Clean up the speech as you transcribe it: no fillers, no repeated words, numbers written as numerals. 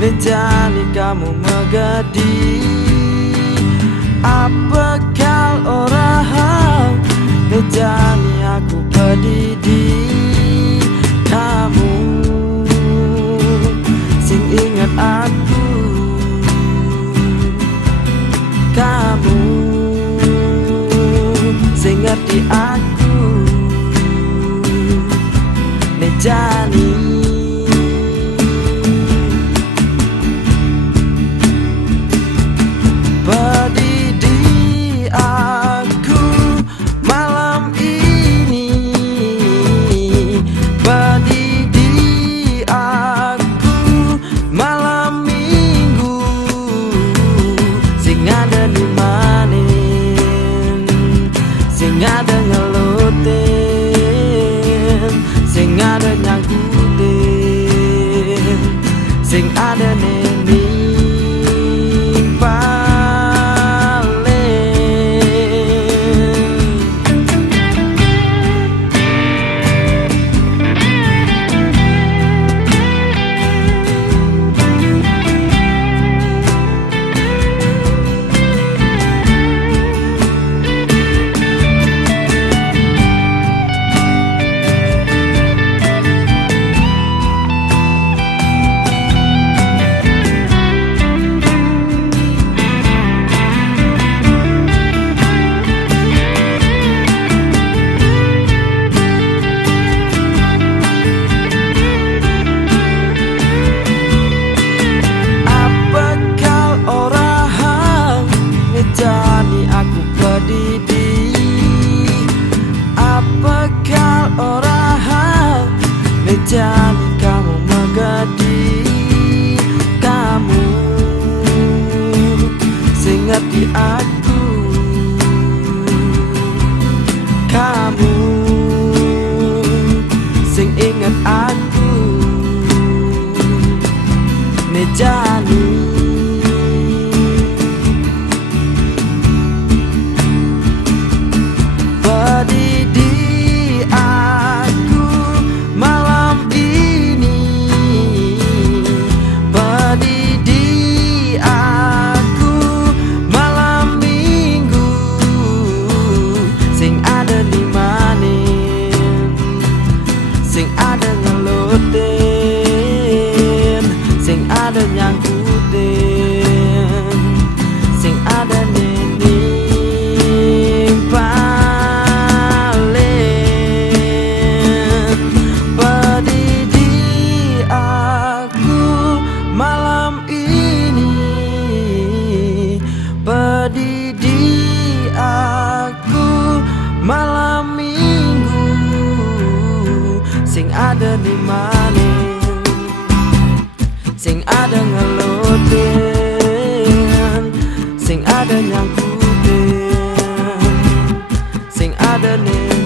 Nejani kamu megadi apa kal orang nejani aku pedidi kamu sing ingat aku kamu sing ngerti aku nejani sing ada ngelutin, sing ada nyangkutin, sing ada neni nejani aku pedidi apa kal orang nejani kamu megadi kamu sing ngerti aku kamu sing ingat aku nejani sing ada ngelutin, sing ada nyangkutin, sing ada nimpalin pedidi aku malam ini pedidi aku malam sing ada di mana, sing ada ngelutin, sing ada nyangkutin, sing ada nih.